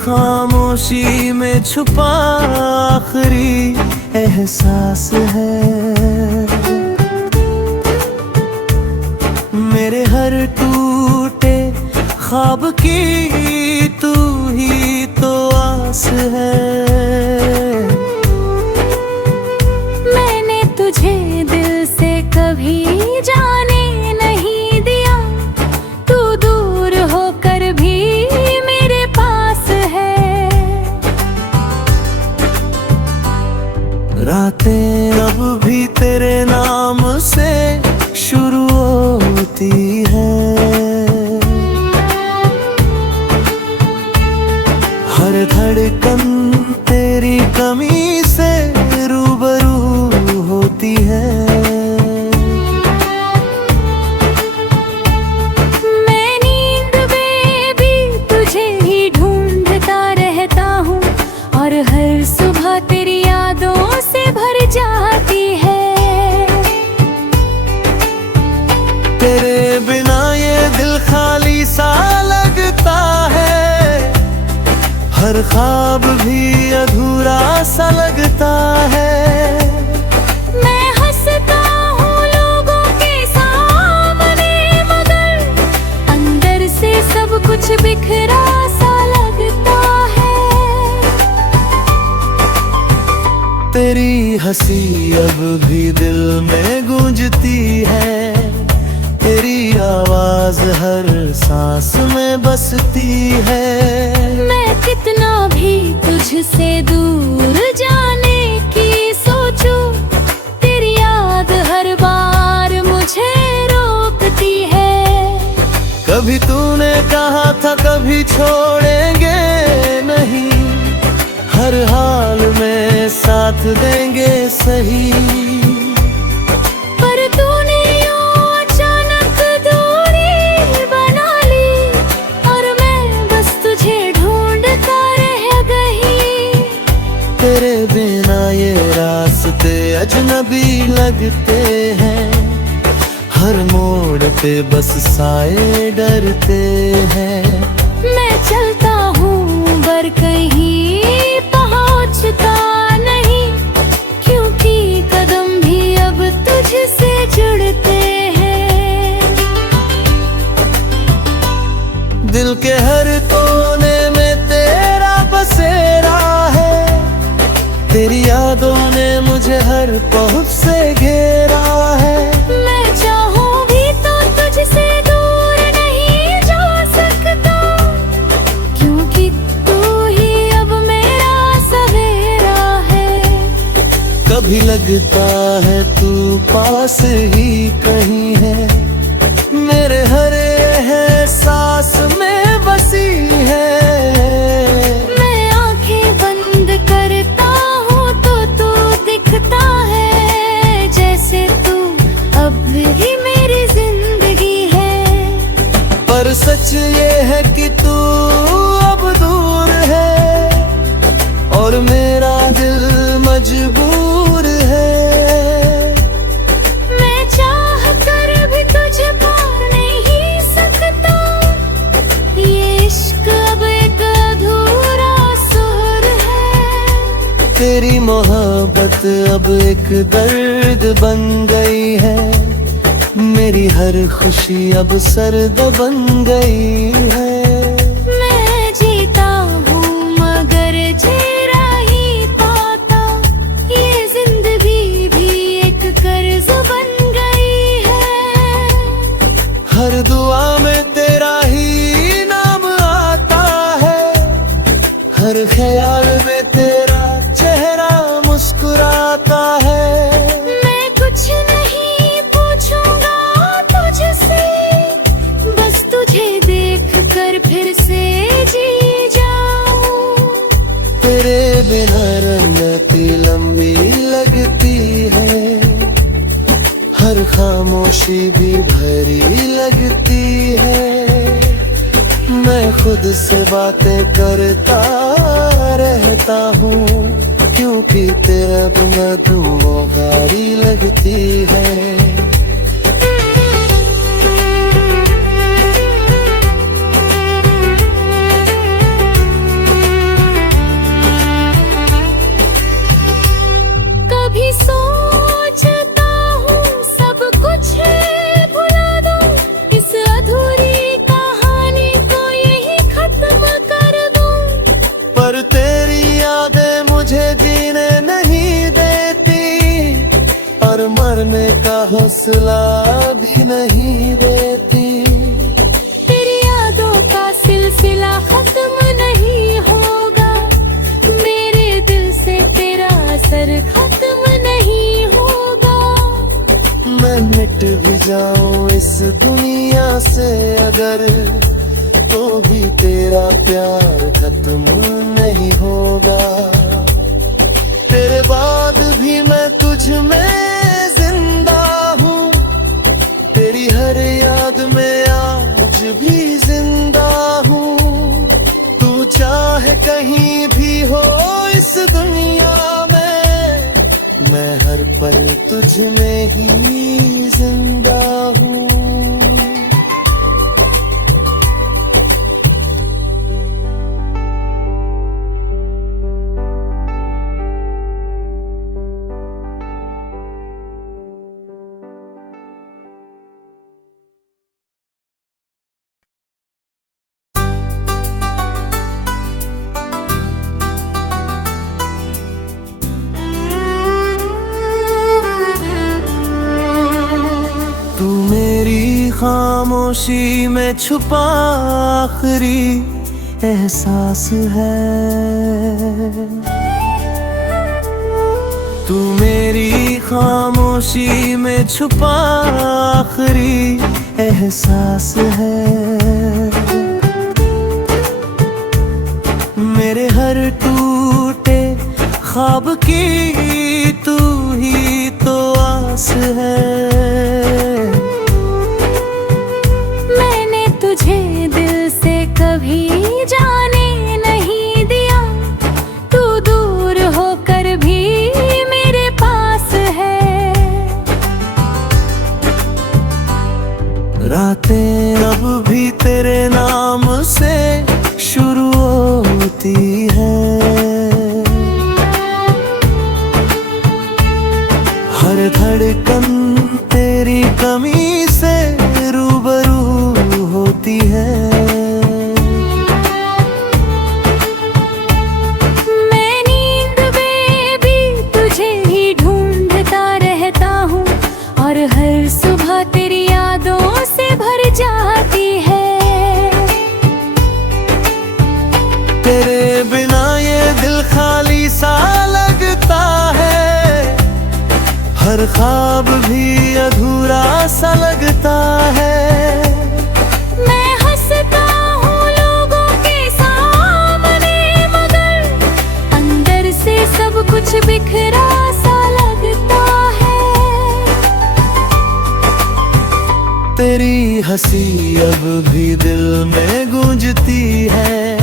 खामोशी में छुपा आखिरी एहसास है। मेरे हर टूटे ख्वाब की तू ही तो आस है। मैंने तुझे दिल से कभी जाने नहीं दिया, तू दूर होकर भी मेरे पास है। रातें अब भी तेरे नाम से शुरू होती है। हर धड़कन तेरी कमी से रूबरू होती है। मैं नींद में भी तुझे ही ढूंढता रहता हूँ, और हर सुबह तेरी यादों से भर जाती है। तेरे बिना ये दिल खाली सा लगता है। हर ख्वाब भी अधूरा सा लगता है। मैं हंसता हूँ लोगों के सामने, मगर अंदर से सब कुछ बिखरा सा लगता है। तेरी हंसी अब भी दिल में गूंजती है। तेरी आवाज हर सांस में बसती है। मैं कितना भी तुझसे दूर जाने की सोचूं, तेरी याद हर बार मुझे रोकती है। कभी तूने कहा था कभी छोड़ेंगे नहीं, हर हाल में साथ देंगे सही। पर तूने यूं अचानक दूरी बना ली, और मैं बस तुझे ढूंढता रह गई। तेरे बिना ये रास्ते अजनबी लगते हैं। हर मोड़ पे बस साए डरते हैं। मैं चलता हूँ पर कहीं पहुँचता नहीं, क्योंकि कदम भी अब तुझसे जुड़ते हैं। दिल के हर कोने में तेरा बसेरा है। तेरी यादों ने मुझे हर पहुँच से घेरा है। मैं चाहूँ भी तो तुझसे दूर नहीं जा सकता, क्योंकि तू ही अब मेरा सवेरा है। कभी लगता है तू पास ही कहीं है। मेरे हर एहसास में बसी है। मैं आंखें बंद करता हूँ तो तू दिखता है, जैसे तू अब ही मेरी जिंदगी है। पर सच ये है कि तू अब दूर है, और मेरा दिल मजबूर है। मैं चाह कर भी तुझे पा नहीं सकता, ये इश्क अब एक अधूरा सुर है। तेरी मोहब्बत अब एक दर्द बन गई है। मेरी हर खुशी अब सर्द बन गई है। मैं जीता हूँ मगर जी नहीं पाता, ये जिंदगी भी एक कर्ज बन गई है। हर दुआ में तेरा ही नाम आता है। हर ख्याल में तेरा चेहरा मुस्कुराता है। मैं कुछ नहीं पूछूंगा तुझसे, बस तुझे देख कर फिर से जी जाऊं। तेरे बिना रंगती लंबी लगती है। हर खामोशी भी भरी लगती है। मैं खुद से बातें करता रहता हूँ, क्योंकि तेरा बिना धुआं भारी लगती है। हौसला भी नहीं देती। तेरी यादों का सिलसिला खत्म नहीं होगा, मेरे दिल से तेरा असर खत्म नहीं होगा। मैं मिट भी जाऊं इस दुनिया से अगर, तो भी तेरा प्यार खत्म नहीं होगा। तेरे बाद भी मैं तुझ में जिंदा हूँ, तेरी हर याद में आज भी जिंदा हूँ। तू चाहे कहीं भी हो इस दुनिया में, मैं हर पल तुझ में ही जिंदा हूँ। खामोशी में छुपा आखिरी एहसास है। तू मेरी खामोशी में छुपा आखिरी एहसास है। मेरे हर टूटे ख्वाब की तू ही तो आस है। तुझे दिल से कभी जाने नहीं दिया, तू दूर होकर भी मेरे पास है। रातें अब भी तेरे नाम से शुरू होती है। हर धड़कन तेरी कमी से रूबरू होती है। मैं नींद में भी तुझे ही ढूंढता रहता हूँ, और हर सुबह तेरी यादों से भर जाती है। तेरे बिना ये दिल खाली सा लगता है, हर ख्वाब भी अधूरा सा लगता है। कुछ बिखरा सा लगता है। तेरी हंसी अब भी दिल में गूंजती है।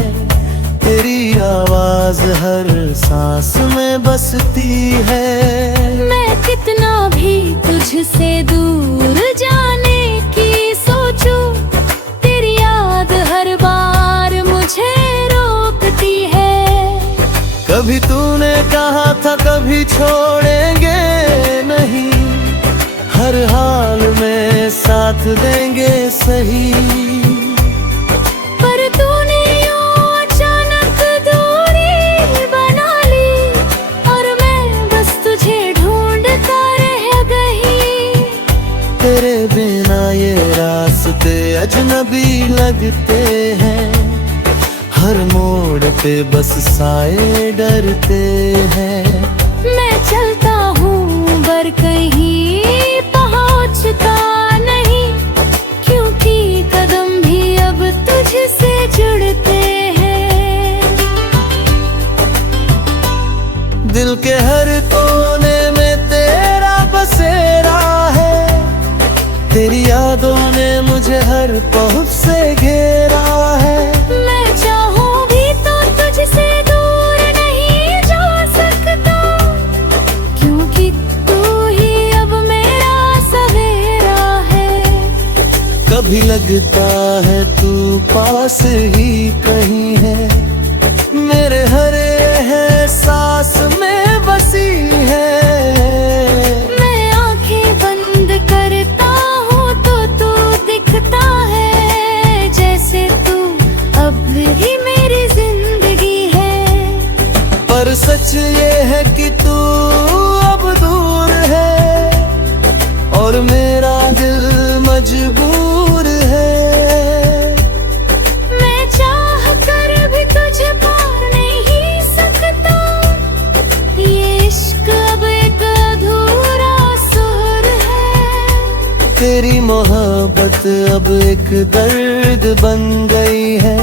तेरी आवाज हर सांस में बसती है। मैं कितना भी तुझसे दूर जाने की सोचूं, तेरी याद हर बार मुझे रोकती है। कभी तूने कहा था कभी छोड़ेंगे नहीं, हर हाल में साथ देंगे सही। पर तूने यूं अचानक दूरी बना ली, और मैं बस तुझे ढूंढता रह गई। तेरे बिना ये रास्ते अजनबी लगते हैं, हर मोड़ पे बस साए डरते हैं। मैं चलता हूँ पर कहीं पहुँचता नहीं, क्योंकि कदम भी अब तुझसे जुड़ते हैं। दिल के हर कोने में तेरा बसेरा है, तेरी यादों ने मुझे हर पहुँच से घेरा है। कभी लगता है तू पास ही कहीं है, मेरे हर एहसास में बसी है। मैं आंखें बंद करता हूँ तो तू दिखता है, जैसे तू अब ही मेरी जिंदगी है। पर सच ये है कि तू अब दूर है, और मेरा अब एक दर्द बन गई है,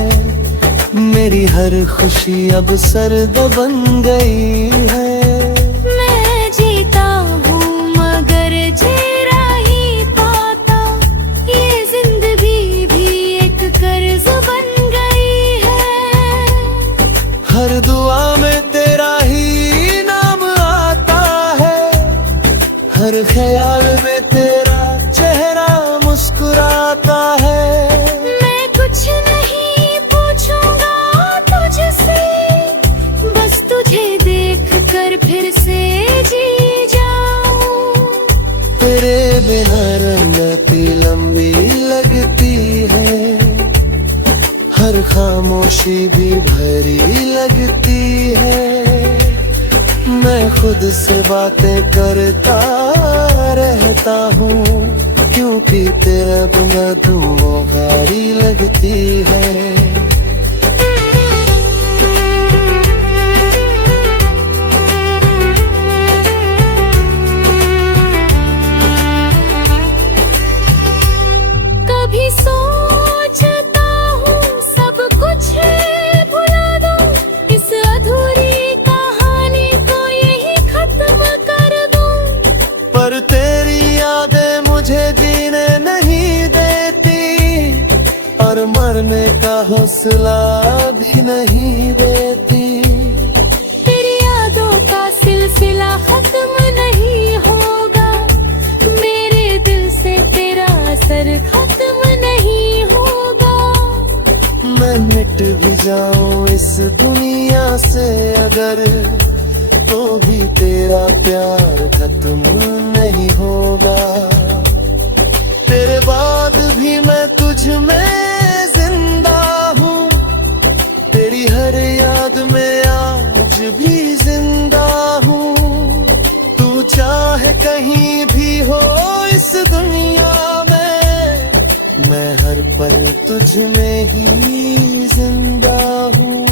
मेरी हर खुशी अब सर्द बन गई है। मैं जीता हूँ मगर जीरा ही पाता, ये जिंदगी भी एक कर्ज बन गई है। हर दुआ में तेरा ही नाम आता है, हर ख्याल में तेरा चेहरा मुस्कुराता है। मैं कुछ नहीं पूछूंगा तुझसे, बस तुझे देख कर फिर से जी जाऊं। तेरे बिना रंगती लंबी लगती है, हर खामोशी भी भरी लगती है। मैं खुद से बातें करता रहता हूँ, क्योंकि तेरा बिना तुम भारी लगती है। कभी सोचता हूँ सब कुछ भुला दूं, इस अधूरी कहानी को यही खत्म कर दूं। पर तेरी यादें मुझे जीने नहीं देती, और मरने का हौसला भी नहीं देती। तेरी यादों का सिलसिला खत्म नहीं होगा, मेरे दिल से तेरा असर खत्म नहीं होगा। मैं मिट भी जाऊं इस दुनिया से अगर, तो भी तेरा प्यार खत्म नहीं होगा। तेरे बाद भी मैं तुझ में जिंदा हूँ, तेरी हर याद में आज भी जिंदा हूँ। तू चाहे कहीं भी हो इस दुनिया में, मैं हर पल तुझ में ही जिंदा हूँ।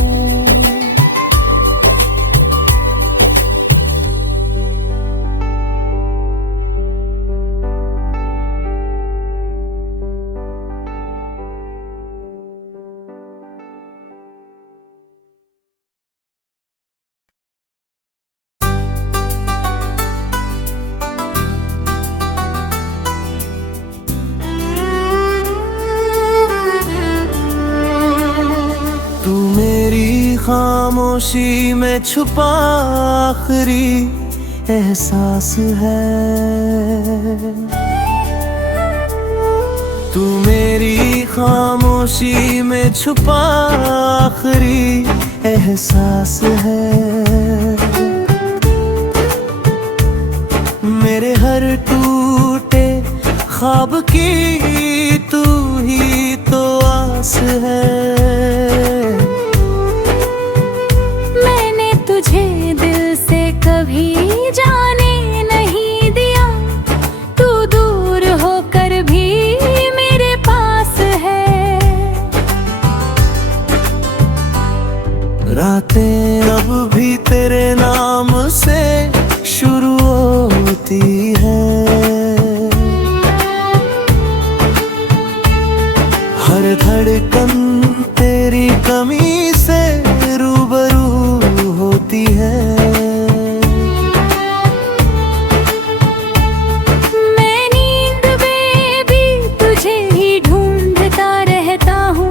तू मेरी खामोशी में छुपा आखिरी एहसास है। तू मेरी खामोशी में छुपा आखिरी एहसास है। मेरे हर टूटे ख्वाब की तू ही तो आस है। मैंने तुझे दिल से कभी जाने नहीं दिया, तू दूर होकर भी मेरे पास है। रातें अब भी तेरे नाम से शुरू होती है। हर धड़कन तेरी कमी से रूबरू होती है। मैं नींद में भी तुझे ही ढूंढता रहता हूँ,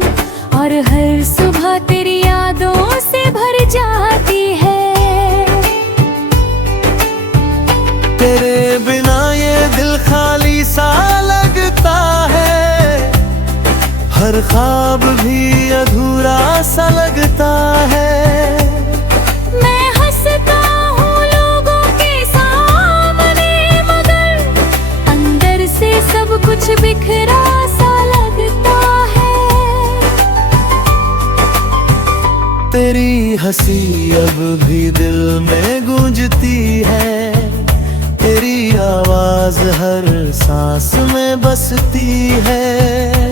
और हर सुबह तेरी यादों से भर जाती है। तेरे बिना ये दिल खाली सा लगता है, हर ख्वाब भी अधूरा सा लगता है। मैं हंसता हूँ लोगों के सामने, मगर अंदर से सब कुछ बिखरा सा लगता है। तेरी हंसी अब भी दिल में गूंजती है, तेरी आवाज हर सांस में बसती है।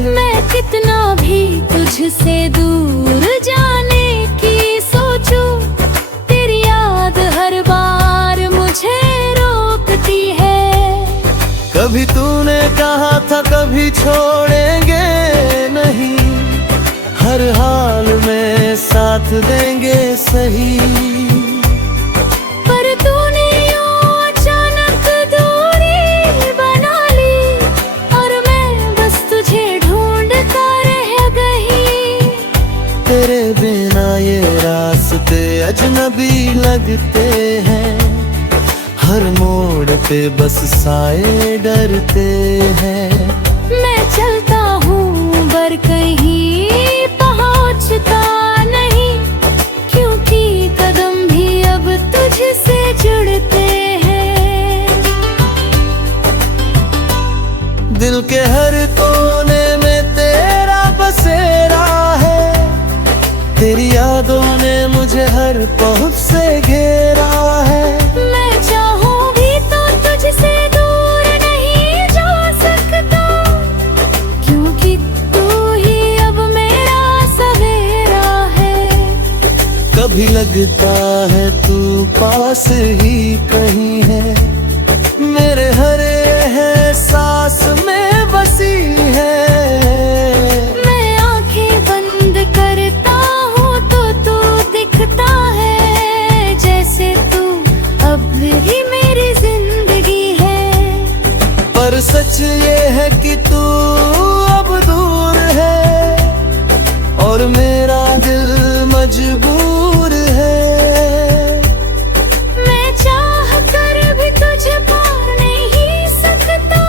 मैं कितना भी तुझसे दूर जाने की सोचूं, तेरी याद हर बार मुझे रोकती है। कभी तूने कहा था कभी छोड़ेंगे हर हाल में साथ देंगे सही। पर तूने यूं अचानक दूरी बना ली और मैं बस तुझे ढूंढता रह गई। तेरे बिना ये रास्ते अजनबी लगते हैं, हर मोड़ पे बस साए डरते हैं। मैं चलता हूँ पर कहीं पहुँचता नहीं, क्योंकि कदम भी अब तुझसे जुड़ते हैं। दिल के हर कोने में तेरा बसेरा है, तेरी यादों ने मुझे हर पहुँच से घेरा है। मैं चाहूँ भी तो तुझसे दूर नहीं जा सकता, क्योंकि तू ही अब मेरा सवेरा है। कभी लगता है तू पास ही कहीं है, मेरे हर एहसास में बसी है। मैं आंखें बंद करता हूँ तो तू दिखता है, जैसे तू अब भी मेरी जिंदगी है। पर सच ये है कि तू अब दूर है और मेरा दिल मजबूर है। मैं चाह कर भी तुझे पा नहीं सकता,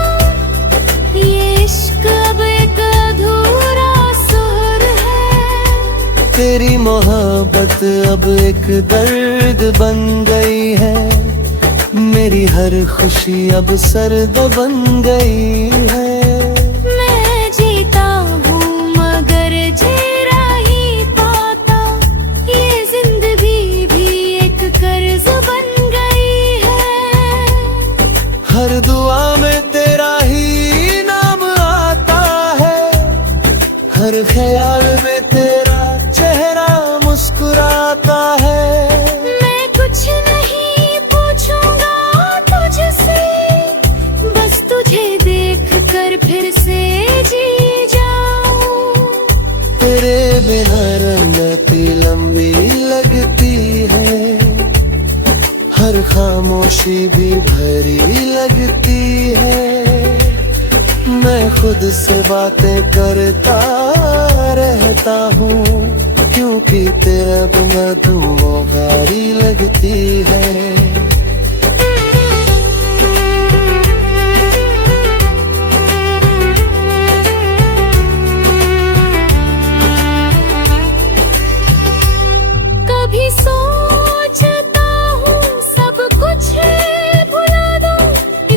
ये इश्क अब एक अधूरा सुर है। तेरी मोहब्बत अब एक दर्द बन गई है, मेरी हर खुशी अब सर्द बन गई है। मैं जीता हूँ मगर जी ही पाता, ये जिंदगी भी एक कर्ज बन गई है। हर दुआ में तेरा ही नाम आता है, हर ख्याल में तेरा चेहरा मुस्कुराता है। मैं कुछ नहीं पूछूंगा तुझसे, बस तुझे देख कर फिर से जी जाऊं। तेरे बिना रंगती लंबी लगती है, हर खामोशी भी भरी लगती है। मैं खुद से बातें करता रहता हूँ, क्योंकि तेरा बिना धुआं भारी लगती है। कभी सोचता हूँ सब कुछ भुला दूं,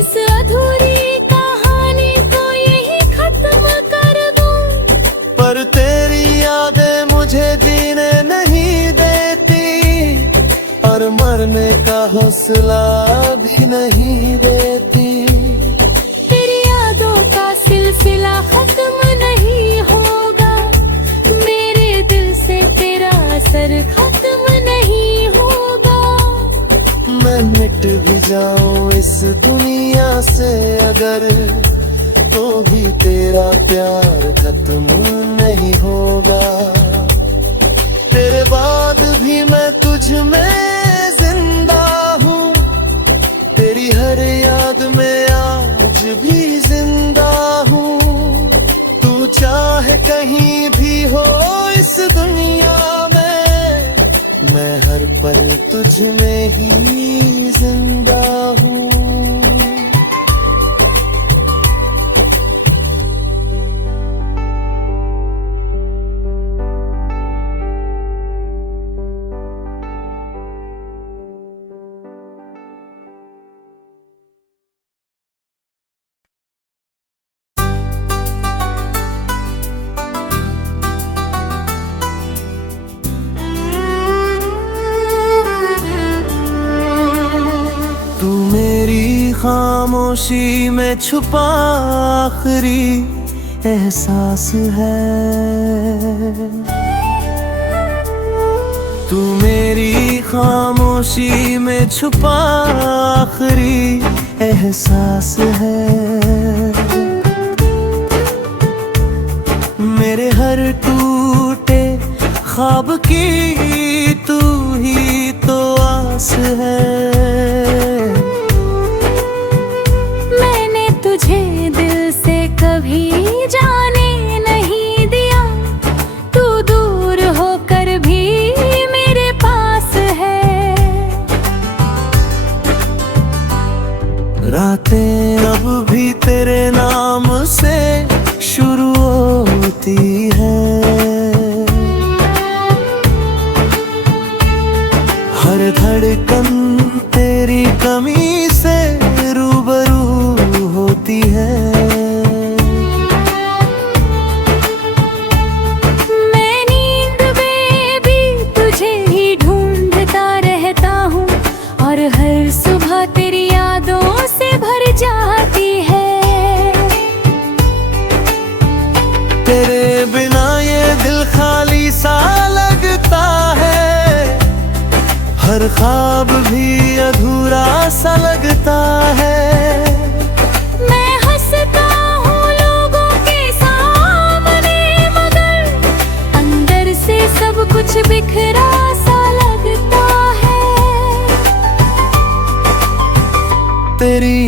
इस अधूरी कहानी को यही खत्म कर दूं। पर तेरी यादें मुझे जीने नहीं देती, और मरने का हौसला भी नहीं देती। तेरी यादों का सिलसिला खत्म नहीं होगा, मेरे दिल से तेरा असर खत्म नहीं होगा। मैं मिट भी जाऊं इस दुनिया से अगर, तो भी तेरा प्यार खत्म नहीं होगा। तेरे बाद भी मैं तुझ में जिंदा हूँ, तेरी हर याद में आज भी जिंदा हूँ। तू चाहे कहीं भी हो इस दुनिया में, मैं हर पल तुझ में ही जिंदा हूँ। खामोशी में छुपा आखिरी एहसास है। तू मेरी खामोशी में छुपा आखिरी एहसास है। मेरे हर टूटे भी अधूरा सा लगता है। मैं हंसता हूँ लोगों के सामने, मगर अंदर से सब कुछ बिखरा सा लगता है। तेरी